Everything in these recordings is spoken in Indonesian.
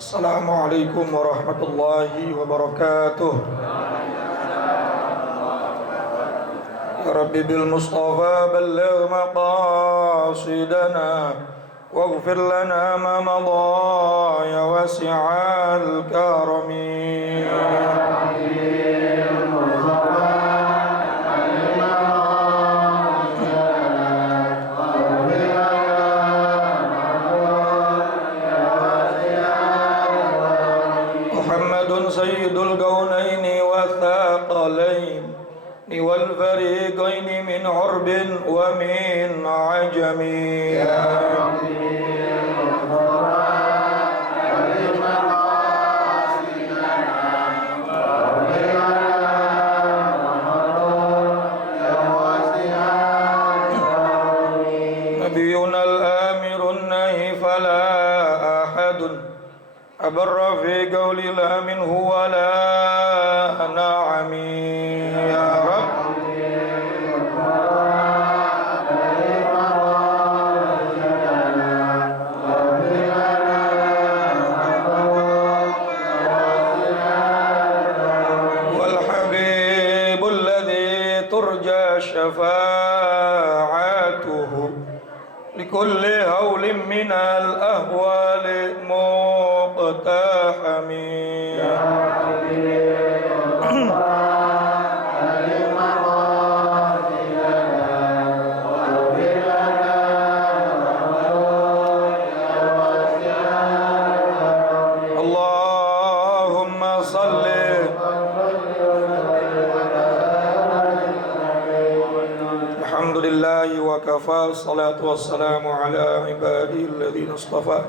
Assalamualaikum warahmatullahi wabarakatuh. Ya Rabbi bil Mustafa balligh maqasidana waghfir lana ma madha ya wasi'al karami. سيد الكونين والثقلين والفريقين من عرب ومن عجم يا نبينا الآمر النهي فلا أحد أبر في قول لا منه ولا نعم يا رب والحبيب الذي ترجى شفاعته لكل هول من الأهوال مقتحم اللهم صل الحمد لله وكفى الصلاة والسلام على عباده الذين اصطفى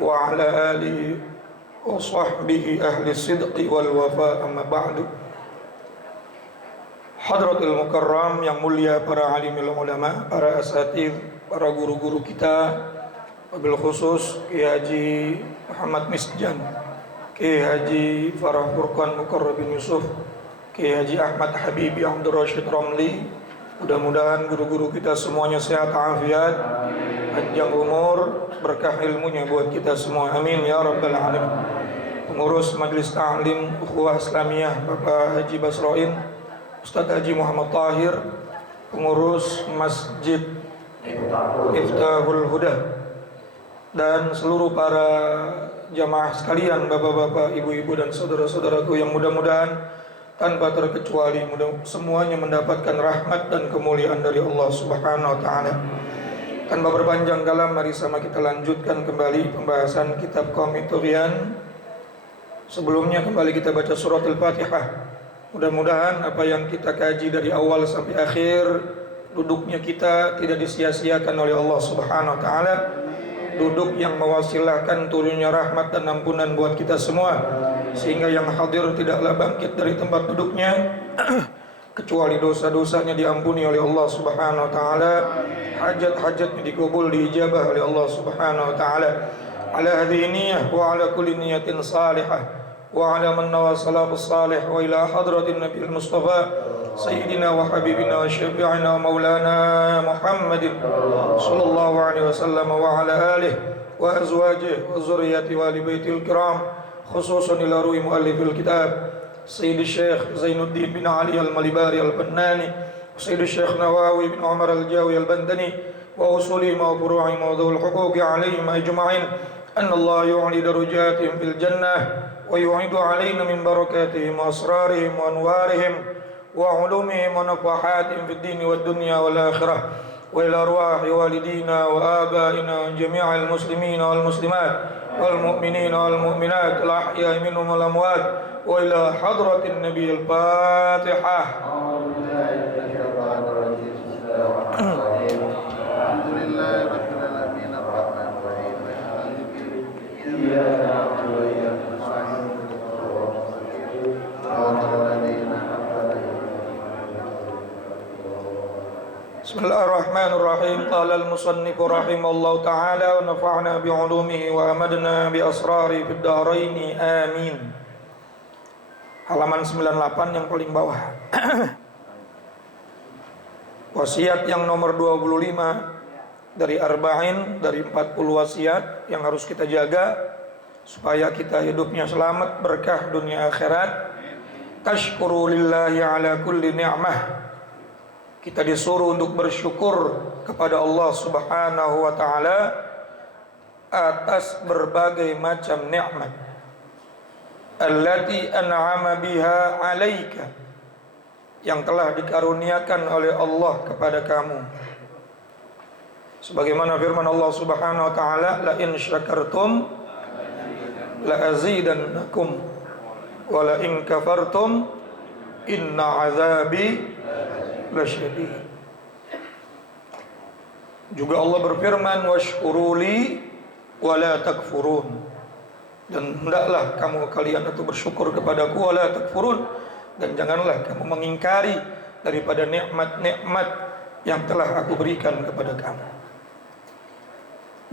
وعلى آله وصحبه أهل الصدق والوفاء أما بعد. Hadratul Mukarram yang mulia, para alimul ulama, para asatidz, para guru-guru kita, wabil khusus Kiai Haji Muhammad Misjan, Kiai Haji Farah Furqan Mukarrabin Yusuf, Kiai Haji Ahmad Habibi Abdul Rashid Ramli. Mudah-mudahan guru-guru kita semuanya sehat afiat, panjang umur, berkah ilmunya buat kita semua, amin ya rabbal alamin. Pengurus Majelis Ta'lim Ukhuwah Islamiyah Bapak Haji Basroin, Ustaz Haji Muhammad Tahir, pengurus Masjid Miftahul Huda, dan seluruh para jamaah sekalian, bapak-bapak, ibu-ibu dan saudara-saudaraku yang mudah-mudahan tanpa terkecuali semuanya mendapatkan rahmat dan kemuliaan dari Allah Subhanahu wa taala. Tanpa berpanjang kalam, mari sama kita lanjutkan kembali pembahasan kitab Qamit Tughyan. Sebelumnya kembali kita baca surat Al-Fatihah. Mudah-mudahan apa yang kita kaji dari awal sampai akhir, duduknya kita tidak disia-siakan oleh Allah Subhanahu wa taala. Duduk yang mewasilahkan turunnya rahmat dan ampunan buat kita semua, sehingga yang hadir tidaklah bangkit dari tempat duduknya kecuali dosa-dosanya diampuni oleh Allah Subhanahu wa taala, hajat-hajatnya dikabul, diijabah oleh Allah Subhanahu wa taala. Ala hadhihi niyyah wa ala kulli niyatin salihah wa ala man nawa salafus salih wa ila hadratin nabiyil mustafa sayyidina wa habibina wa syafi'ina wa maulana Muhammadin sallallahu alaihi wasallam wa ala alihi wa azwajihi wa zurriyyati wa ali baitil kiram, khususan ila ruhi muallifil kitab Sayyid Syekh Zainuddin bin Ali al-Malibari al-Bannani, Sayyid Syekh Nawawi bin Umar al-Jawi al-Bandani, wa usuli ma furu'i mawdu'ul huquqi alaihim ajma'in, anna Allah yu'li darajatihim fil jannah wa yu'idu alaina min barakatihim wa asrarihim wa anwarihim wa ulumihim wa nafahatihim fid dini wad dunya wal akhirah, wa ila arwahi walidina wa abaina wa jami'il muslimina wal muslimat wal mu'minina wal mu'minat al ahya'i minhum wal amwat wa ila hadratin nabiyil Fatihah. Bismillahirrahmanirrahim. Qala al-musannif rahimahullahu ta'ala wa nafa'na bi'ulumihi wa amadna bi asrari fid dharain amin. Halaman 98 yang paling bawah. Wasiat yang nomor 25 dari Arba'in, dari 40 wasiat yang harus kita jaga. supaya kita hidupnya selamat, berkah dunia akhirat. Tashkuru lillahi ala kulli ni'mah. Kita disuruh untuk bersyukur kepada Allah Subhanahu wa taala atas berbagai macam nikmat allati an'ama biha 'alaika, yang telah dikaruniakan oleh Allah kepada kamu. Sebagaimana firman Allah Subhanahu wa taala, la in syakartum la azidannakum wa la in kafartum inna 'adzabi lasyadid. Juga Allah berfirman, washkuruli wa la takfurun, dan hendaklah kalian itu bersyukur kepadaku, wa la takfurun, dan janganlah kamu mengingkari daripada nikmat-nikmat yang telah aku berikan kepada kamu.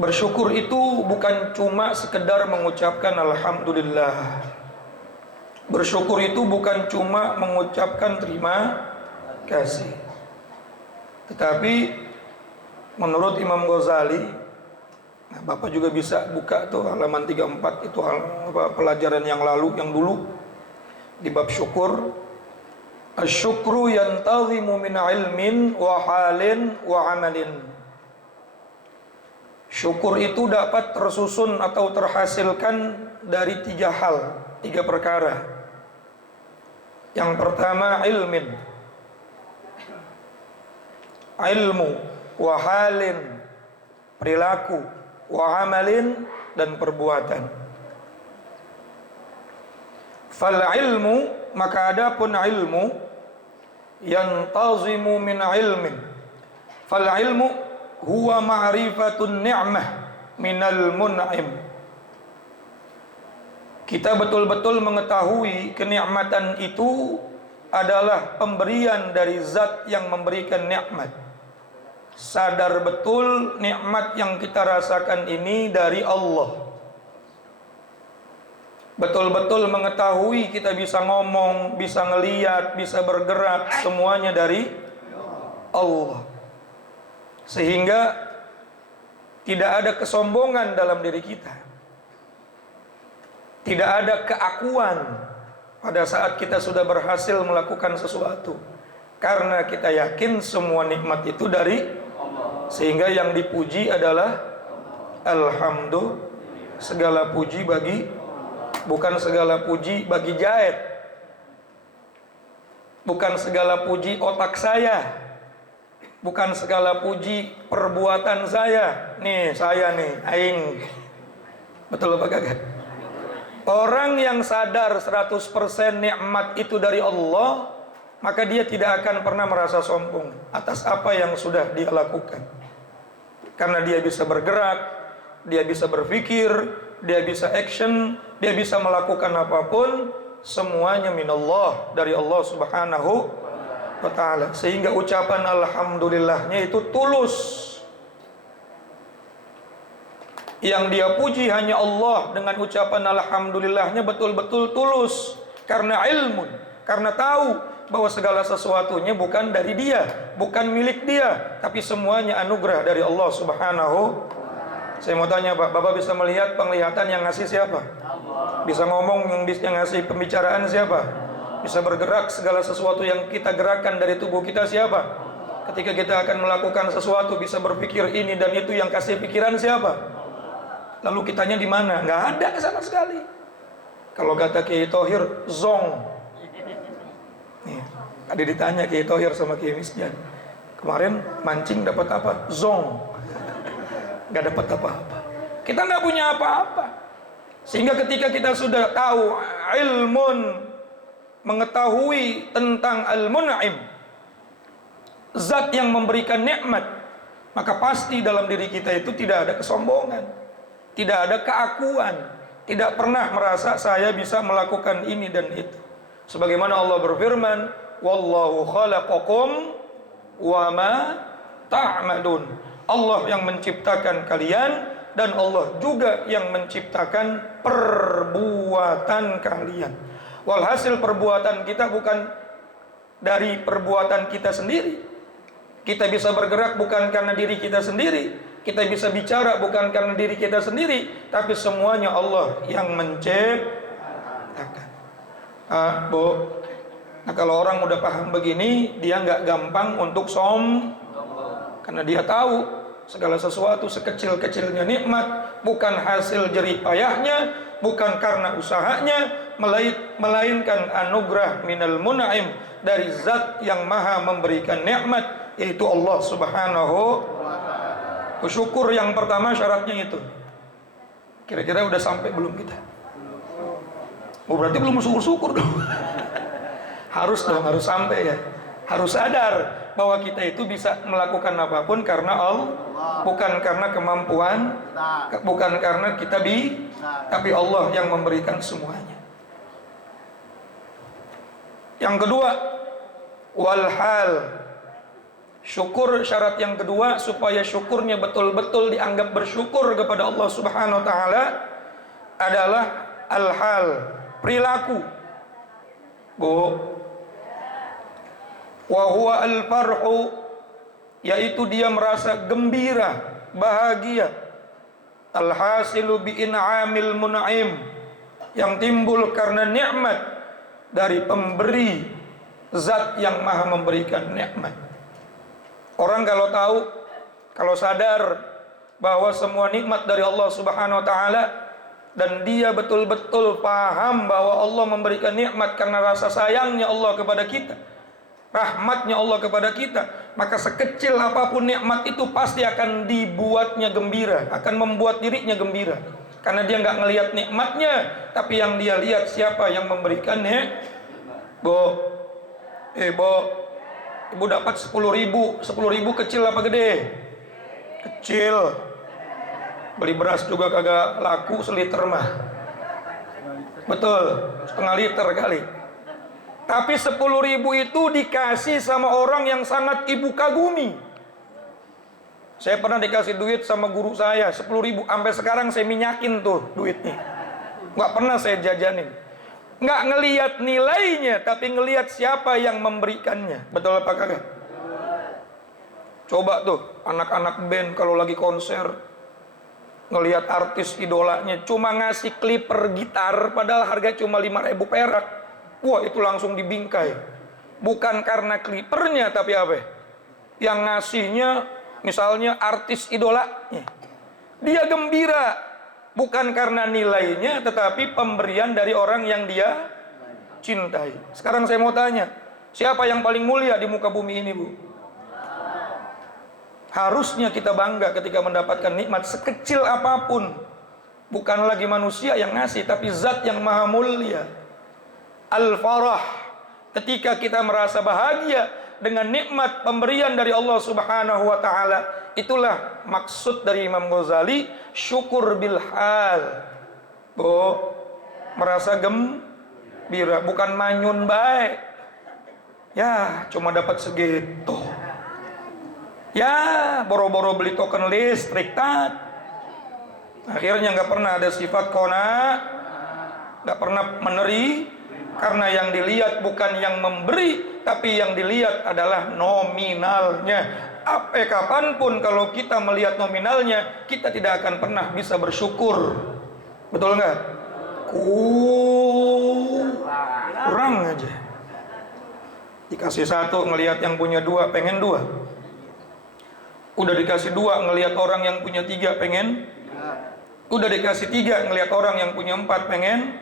Bersyukur itu bukan cuma sekedar mengucapkan alhamdulillah. Bersyukur itu bukan cuma mengucapkan terima kasih. Tetapi menurut Imam Ghazali, nah Bapak juga bisa buka tuh halaman 34, itu pelajaran yang lalu, yang dulu di bab syukur. Asyukru yantazimu min ilmin wa halin wa amalin. Syukur itu dapat tersusun atau terhasilkan dari 3 hal, 3 perkara. Yang pertama ilmu wa halin, perilaku, wa amalin, dan perbuatan. Fal ilmu, maka adapun ilmu, yantazimu min ilmin. Fal ilmu huwa ma'rifatun ni'mah minal mun'im. Kita betul-betul mengetahui kenikmatan itu adalah pemberian dari zat yang memberikan nikmat. Sadar betul nikmat yang kita rasakan ini dari Allah. Betul-betul mengetahui kita bisa ngomong, bisa ngeliat, bisa bergerak, semuanya dari Allah. Sehingga tidak ada kesombongan dalam diri kita. Tidak ada keakuan pada saat kita sudah berhasil melakukan sesuatu, karena kita yakin semua nikmat itu dari Allah. Sehingga yang dipuji adalah alhamdulillah, segala puji bagi, bukan segala puji bagi Jaid, bukan segala puji otak saya, bukan segala puji perbuatan saya. Nih saya nih, aing. Betul apa kagak? Orang yang sadar 100% nikmat itu dari Allah, maka dia tidak akan pernah merasa sombong atas apa yang sudah dia lakukan. Karena dia bisa bergerak, dia bisa berpikir, dia bisa action, dia bisa melakukan apapun, semuanya minallah, dari Allah Subhanahu wa ta'ala. Sehingga ucapan alhamdulillahnya itu tulus. Yang dia puji hanya Allah, dengan ucapan alhamdulillahnya betul-betul tulus. Karena ilmu, karena tahu bahwa segala sesuatunya bukan dari dia, bukan milik dia, tapi semuanya anugerah dari Allah Subhanahu. Saya mau tanya Pak, Bapak bisa melihat penglihatan yang ngasih siapa? Bisa ngomong yang ngasih pembicaraan siapa? Bisa bergerak segala sesuatu yang kita gerakkan dari tubuh kita siapa? Ketika kita akan melakukan sesuatu bisa berpikir ini dan itu, yang kasih pikiran siapa? Lalu kitanya di mana? Nggak ada sama sekali. Kalau kata Kiai Thohir, zong. Nih, tadi ditanya Kiai Thohir sama Kiai Misjan, kemarin mancing dapat apa? Zong. Nggak dapat apa-apa. Kita nggak punya apa-apa. Sehingga ketika kita sudah tahu ilmun, mengetahui tentang al-mun'im, zat yang memberikan nikmat, maka pasti dalam diri kita itu tidak ada kesombongan, tidak ada keakuan, tidak pernah merasa saya bisa melakukan ini dan itu. Sebagaimana Allah berfirman, wallahu khalaqakum wa ma ta'malun. Allah yang menciptakan kalian, dan Allah juga yang menciptakan perbuatan kalian. Walhasil perbuatan kita bukan dari perbuatan kita sendiri. Kita bisa bergerak bukan karena diri kita sendiri, Kita bisa bicara bukan karena diri kita sendiri, tapi semuanya Allah yang menciptakan. Bu, nah kalau orang udah paham begini, dia nggak gampang untuk karena dia tahu segala sesuatu sekecil-kecilnya nikmat bukan hasil jerih payahnya, bukan karena usahanya, melainkan anugerah minal mun'im, dari zat yang maha memberikan nikmat, yaitu Allah Subhanahu. Syukur yang pertama syaratnya itu. Kira-kira udah sampai belum kita? Oh, berarti belum syukur-syukur dong. Harus dong, harus sampai ya. Harus sadar bahwa kita itu bisa melakukan apapun karena Allah, bukan karena kemampuan, bukan karena kita tapi Allah yang memberikan semuanya. Yang kedua, walhal. Syukur, syarat yang kedua supaya syukurnya betul-betul dianggap bersyukur kepada Allah Subhanahu wa taala adalah al-hal, perilaku. Bu, wa huwa al-farhu, yaitu dia merasa gembira, bahagia. Al-hasilu bi in'amil mun'im, yang timbul karena nikmat dari pemberi, zat yang maha memberikan nikmat. Orang kalau tahu, kalau sadar bahwa semua nikmat dari Allah Subhanahu wa taala, dan dia betul-betul paham bahwa Allah memberikan nikmat karena rasa sayangnya Allah kepada kita, rahmatnya Allah kepada kita, maka sekecil apapun nikmat itu pasti akan dibuatnya gembira, akan membuat dirinya gembira. Karena dia nggak ngelihat nikmatnya, tapi yang dia lihat siapa yang memberikannya. Ibu dapat 10.000 kecil apa gede? Kecil. Beli beras juga kagak laku seliter mah. Betul, setengah liter kali. Tapi 10.000 itu dikasih sama orang yang sangat ibu kagumi. Saya pernah dikasih duit sama guru saya 10.000, sampai sekarang saya minyakin tuh duitnya. Nggak pernah saya jajanin. Nggak ngelihat nilainya, tapi ngelihat siapa yang memberikannya. Betul apa kagak? Coba tuh anak-anak band kalau lagi konser, ngelihat artis idolanya cuma ngasih clipper gitar padahal harga cuma 5.000 perak. Wah, itu langsung dibingkai. Bukan karena clippernya, tapi apa? Yang ngasihnya misalnya artis idolanya. Dia gembira. Bukan karena nilainya, tetapi pemberian dari orang yang dia cintai. Sekarang saya mau tanya, siapa yang paling mulia di muka bumi ini, Bu? Harusnya kita bangga ketika mendapatkan nikmat sekecil apapun. Bukan lagi manusia yang ngasih, tapi zat yang maha mulia. Al-farah, ketika kita merasa bahagia dengan nikmat pemberian dari Allah Subhanahu wa taala, itulah maksud dari Imam Ghazali, syukur bil hal. Bu, merasa gembira, bukan manyun baik. Ya, cuma dapat segitu. Ya, boro-boro beli token listrik tat. Akhirnya nggak pernah ada sifat kona, nggak pernah meneri. Karena yang dilihat bukan yang memberi, tapi yang dilihat adalah nominalnya. Kapanpun kalau kita melihat nominalnya, kita tidak akan pernah bisa bersyukur. Betul nggak? Kurang aja. Dikasih satu, ngelihat yang punya dua, pengen dua. Udah dikasih dua, ngelihat orang yang punya tiga, pengen. Udah dikasih tiga, ngelihat orang yang punya empat, pengen.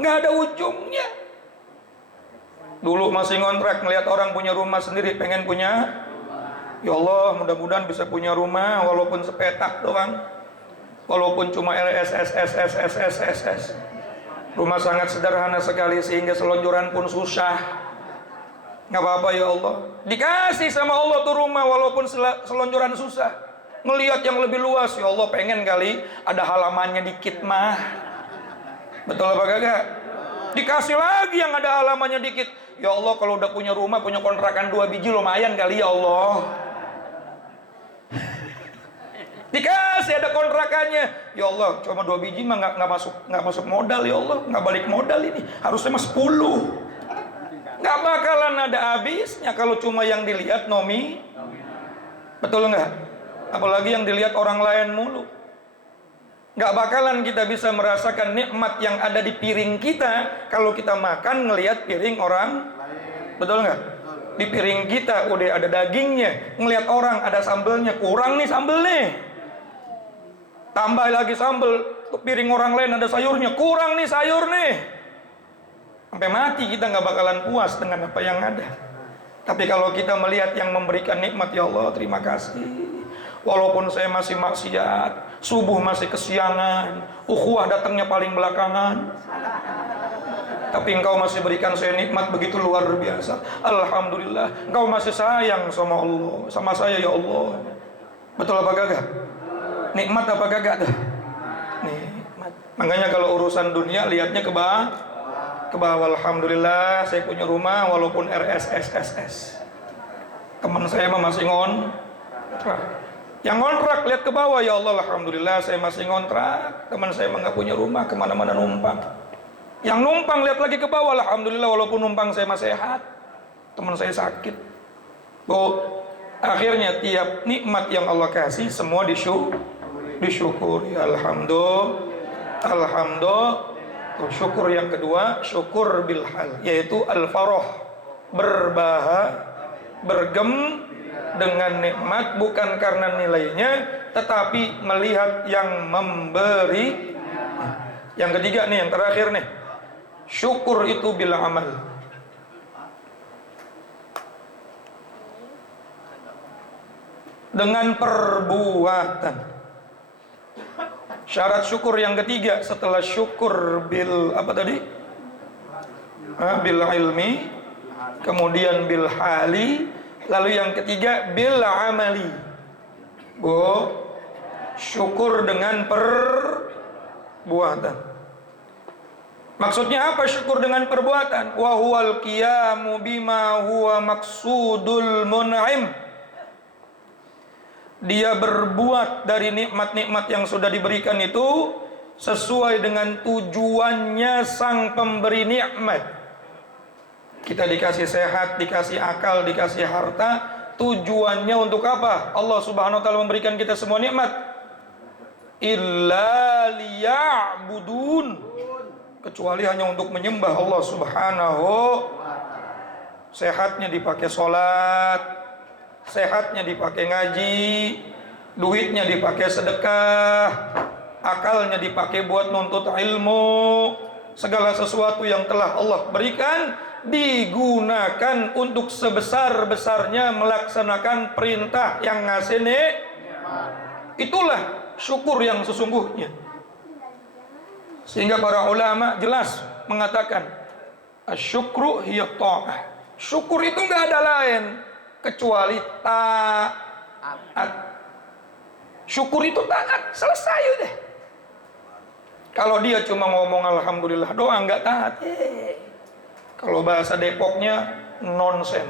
Nggak ada ujungnya. Dulu masih ngontrak, ngelihat orang punya rumah sendiri, pengen punya. Ya Allah, mudah-mudahan bisa punya rumah walaupun sepetak doang, walaupun cuma LSS. Rumah sangat sederhana sekali sehingga selonjoran pun susah. Nggak apa-apa ya Allah, dikasih sama Allah tuh rumah walaupun selonjoran susah. Ngelihat yang lebih luas, ya Allah pengen kali ada halamannya dikit mah. Betul apa kagak? Dikasih lagi yang ada halamannya dikit. Ya Allah, kalau udah punya rumah, punya kontrakan 2 biji lumayan kali ya Allah. Dikasih ada kontrakannya. Ya Allah, cuma 2 biji mah nggak masuk modal ya Allah, nggak balik modal ini. Harusnya mah 10. Nggak bakalan ada habisnya kalau cuma yang dilihat nomi. Betul nggak? Apalagi yang dilihat orang lain mulu. Nggak bakalan kita bisa merasakan nikmat yang ada di piring kita kalau kita makan ngelihat piring orang. Betul nggak? Di piring kita udah ada dagingnya, ngelihat orang ada sambelnya, kurang nih sambel nih. Tambah lagi sambel, ke piring orang lain ada sayurnya, kurang nih sayur nih. Sampai mati kita nggak bakalan puas dengan apa yang ada. Tapi kalau kita melihat yang memberikan nikmat, ya Allah terima kasih. Walaupun saya masih maksiat, subuh masih kesiangan, ukhuwah datangnya paling belakangan, tapi Engkau masih berikan saya nikmat begitu luar biasa. Alhamdulillah, Engkau masih sayang sama Allah, sama saya ya Allah. Betul apa gagak? Nikmat apa gagak dah? Nikmat. Makanya kalau urusan dunia lihatnya ke bawah. Alhamdulillah saya punya rumah walaupun RSSSS. Teman saya mah masih ngontrak. Yang ngontrak lihat ke bawah, ya Allah alhamdulillah saya masih ngontrak. Teman saya mah nggak punya rumah, kemana-mana numpang. Yang numpang lihat lagi ke bawah, alhamdulillah walaupun numpang saya masih sehat. Teman saya sakit. Akhirnya tiap nikmat yang Allah kasih semua disyukuri. Alhamdulillah. Syukur yang kedua, syukur bilhal, yaitu al-farah, bergem dengan nikmat bukan karena nilainya, tetapi melihat yang memberi. Yang ketiga nih, yang terakhir nih, syukur itu bila amal. Dengan perbuatan. Syarat syukur yang ketiga setelah syukur bil apa tadi? Bil ilmi, kemudian bil hali, lalu yang ketiga bil amali. Syukur dengan perbuatan. Maksudnya apa syukur dengan perbuatan? Wa huwal qiyamu bima huwa maksudul mun'im. Dia berbuat dari nikmat-nikmat yang sudah diberikan itu sesuai dengan tujuannya sang pemberi nikmat. Kita dikasih sehat, dikasih akal, dikasih harta, tujuannya untuk apa? Allah Subhanahu wa taala memberikan kita semua nikmat. Illa liya'budun, kecuali hanya untuk menyembah Allah Subhanahu. Sehatnya dipakai sholat, sehatnya dipakai ngaji, duitnya dipakai sedekah, akalnya dipakai buat nuntut ilmu. Segala sesuatu yang telah Allah berikan digunakan untuk sebesar-besarnya melaksanakan perintah yang ngasih nikmat. Itulah syukur yang sesungguhnya. Sehingga para ulama jelas mengatakan asyukru hiya ta'ah. Syukur itu nggak ada lain kecuali taat. Syukur itu taat, selesai udah. Kalau dia cuma ngomong alhamdulillah doang nggak taat, kalau bahasa Depoknya nonsen,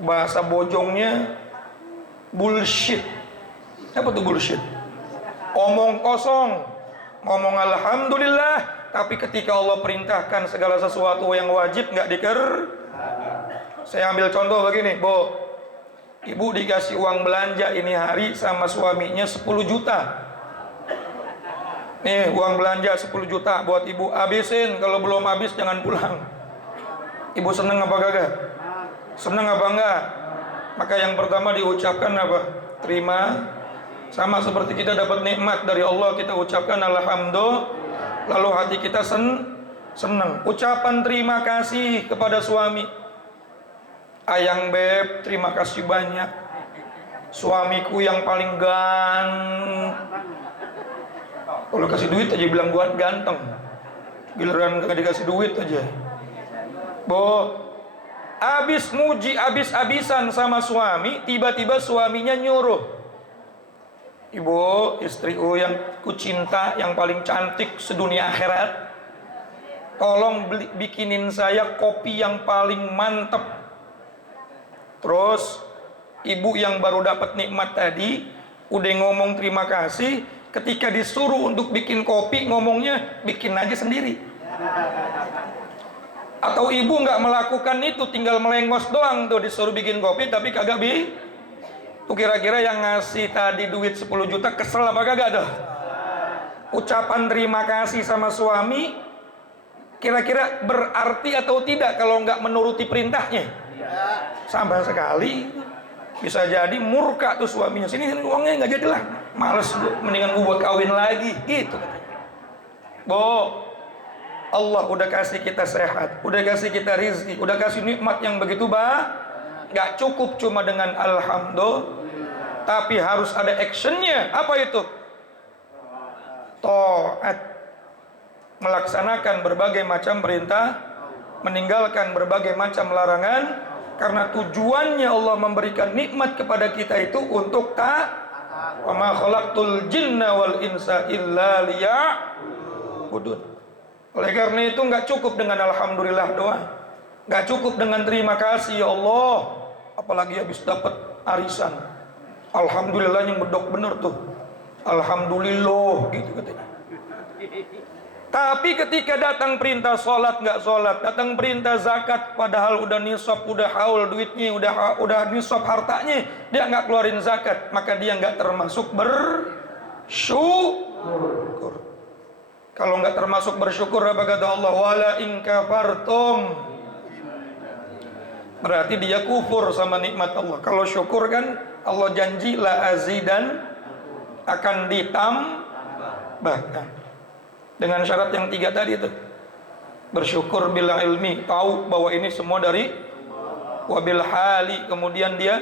bahasa Bojongnya bullshit. Apa tuh bullshit? Omong kosong, ngomong alhamdulillah, tapi ketika Allah perintahkan segala sesuatu yang wajib nggak Saya ambil contoh begini, ibu dikasih uang belanja ini hari sama suaminya 10 juta. Nih uang belanja 10 juta buat ibu, habisin, kalau belum habis jangan pulang. Ibu seneng apa kagak? Seneng apa enggak? Maka yang pertama diucapkan apa? Terima. Sama seperti kita dapat nikmat dari Allah, kita ucapkan alhamdulillah, lalu hati kita senang. Ucapan terima kasih kepada suami. Ayang beb, terima kasih banyak. Suamiku yang paling kalau kasih duit aja bilang gua ganteng. Giliran gak dikasih duit aja. Abis muji abis-abisan sama suami, tiba-tiba suaminya nyuruh, ibu, istriku yang kucinta, yang paling cantik sedunia akhirat, tolong bikinin saya kopi yang paling mantep. Terus ibu yang baru dapat nikmat tadi udah ngomong terima kasih, ketika disuruh untuk bikin kopi ngomongnya bikin aja sendiri. Atau ibu nggak melakukan itu, tinggal melengos doang tuh, disuruh bikin kopi tapi kagak Tuh kira-kira yang ngasih tadi duit 10 juta kesel apa kagak tuh? Ucapan terima kasih sama suami kira-kira berarti atau tidak kalau nggak menuruti perintahnya? Sama sekali. Bisa jadi murka tuh suaminya, sini uangnya nggak jadi lah, males, mendingan gua kawin lagi gitu. Allah udah kasih kita sehat, udah kasih kita rizki, udah kasih nikmat yang begitu nggak cukup cuma dengan alhamdulillah, tapi harus ada actionnya. Apa itu? Taat, melaksanakan berbagai macam perintah, meninggalkan berbagai macam larangan, karena tujuannya Allah memberikan nikmat kepada kita itu untuk wa ma khalaqtul jinna wal insa illa liya'budun. Oleh karena itu nggak cukup dengan alhamdulillah doang, nggak cukup dengan terima kasih ya Allah, apalagi habis dapat arisan, alhamdulillahnya medok bener tuh, alhamdulillah gitu katanya. Tapi ketika datang perintah sholat nggak sholat, datang perintah zakat padahal udah nisab, udah haul duitnya, udah nisab hartanya, dia nggak keluarin zakat, maka dia nggak termasuk bersyukur. Kalau nggak termasuk bersyukur, apa kata Allah? Wala in kafartum, berarti dia kufur sama nikmat Allah. Kalau syukur kan Allah janji la azidan, akan ditambahkan dengan syarat yang 3 tadi itu. Bersyukur bil ilmi, tahu bahwa ini semua dari wabil hali, kemudian dia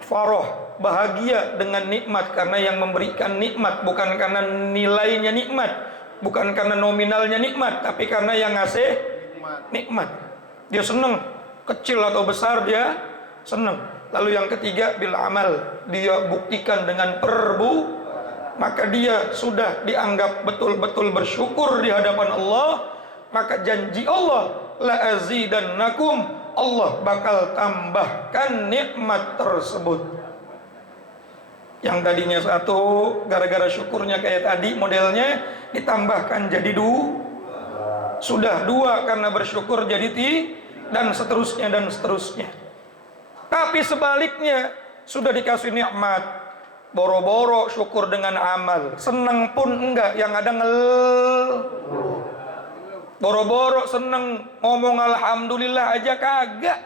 faroh, bahagia dengan nikmat karena yang memberikan nikmat, bukan karena nilainya nikmat, bukan karena nominalnya nikmat, tapi karena yang ngasih nikmat. Dia senang, kecil atau besar dia senang. Lalu yang ketiga bil amal, dia buktikan dengan maka dia sudah dianggap betul-betul bersyukur di hadapan Allah. Maka janji Allah, la azidannakum, Allah bakal tambahkan nikmat tersebut. Yang tadinya 1, gara-gara syukurnya kayak tadi modelnya, ditambahkan jadi 2. Sudah 2 karena bersyukur jadi 3, dan seterusnya dan seterusnya. Tapi sebaliknya, sudah dikasih nikmat, boro-boro syukur dengan amal, seneng pun enggak, yang ada boro-boro seneng, ngomong alhamdulillah aja kagak.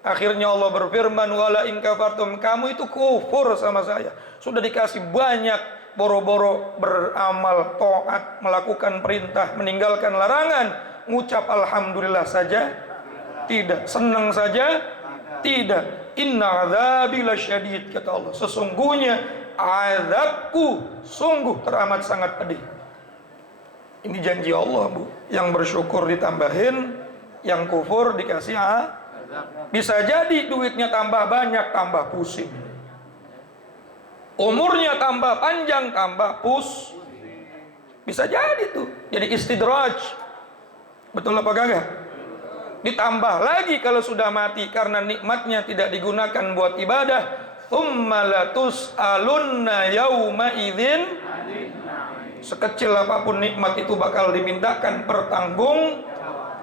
Akhirnya Allah berfirman, wala in kafartum, kamu itu kufur sama saya. Sudah dikasih banyak, boro-boro beramal, taat, melakukan perintah, meninggalkan larangan, ngucap alhamdulillah saja tidak, senang saja tidak. Inna azabi lasyadid, kata Allah, sesungguhnya azabku sungguh teramat sangat pedih. Ini janji Allah, Bu. Yang bersyukur ditambahin, yang kufur dikasih bisa jadi duitnya tambah banyak, tambah pusing. Umurnya tambah panjang, tambah bisa jadi tuh, jadi istidraj. Betul apa kagak? Ditambah lagi kalau sudah mati karena nikmatnya tidak digunakan buat ibadah. Tsumma latus'alunna yauma idzin, sekecil apapun nikmat itu bakal dimintakan pertanggung.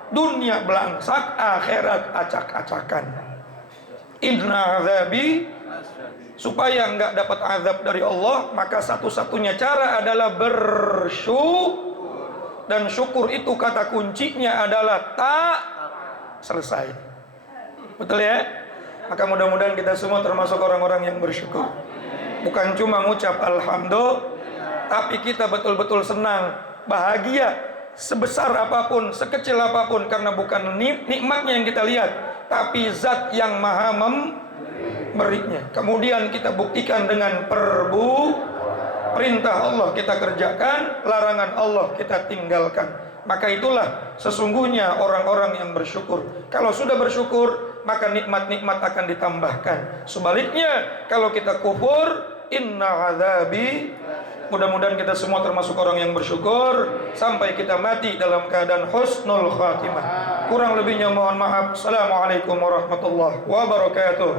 Dunia belangsak, akhirat acak-acakan. Inna azabi, supaya enggak dapat azab dari Allah, maka satu-satunya cara adalah bersyukur. Dan syukur itu kata kuncinya adalah selesai. Betul ya? Maka mudah-mudahan kita semua termasuk orang-orang yang bersyukur. Bukan cuma ngucap alhamdulillah, tapi kita betul-betul senang, bahagia, sebesar apapun, sekecil apapun, karena bukan nikmatnya yang kita lihat, tapi zat yang maha memberinya. Kemudian kita buktikan dengan perintah Allah kita kerjakan, larangan Allah kita tinggalkan. Maka itulah sesungguhnya orang-orang yang bersyukur. Kalau sudah bersyukur, maka nikmat-nikmat akan ditambahkan. Sebaliknya, kalau kita kufur, inna azabi, mudah-mudahan kita semua termasuk orang yang bersyukur sampai kita mati dalam keadaan husnul khatimah. Kurang lebihnya mohon maaf. Assalamualaikum warahmatullahi wabarakatuh.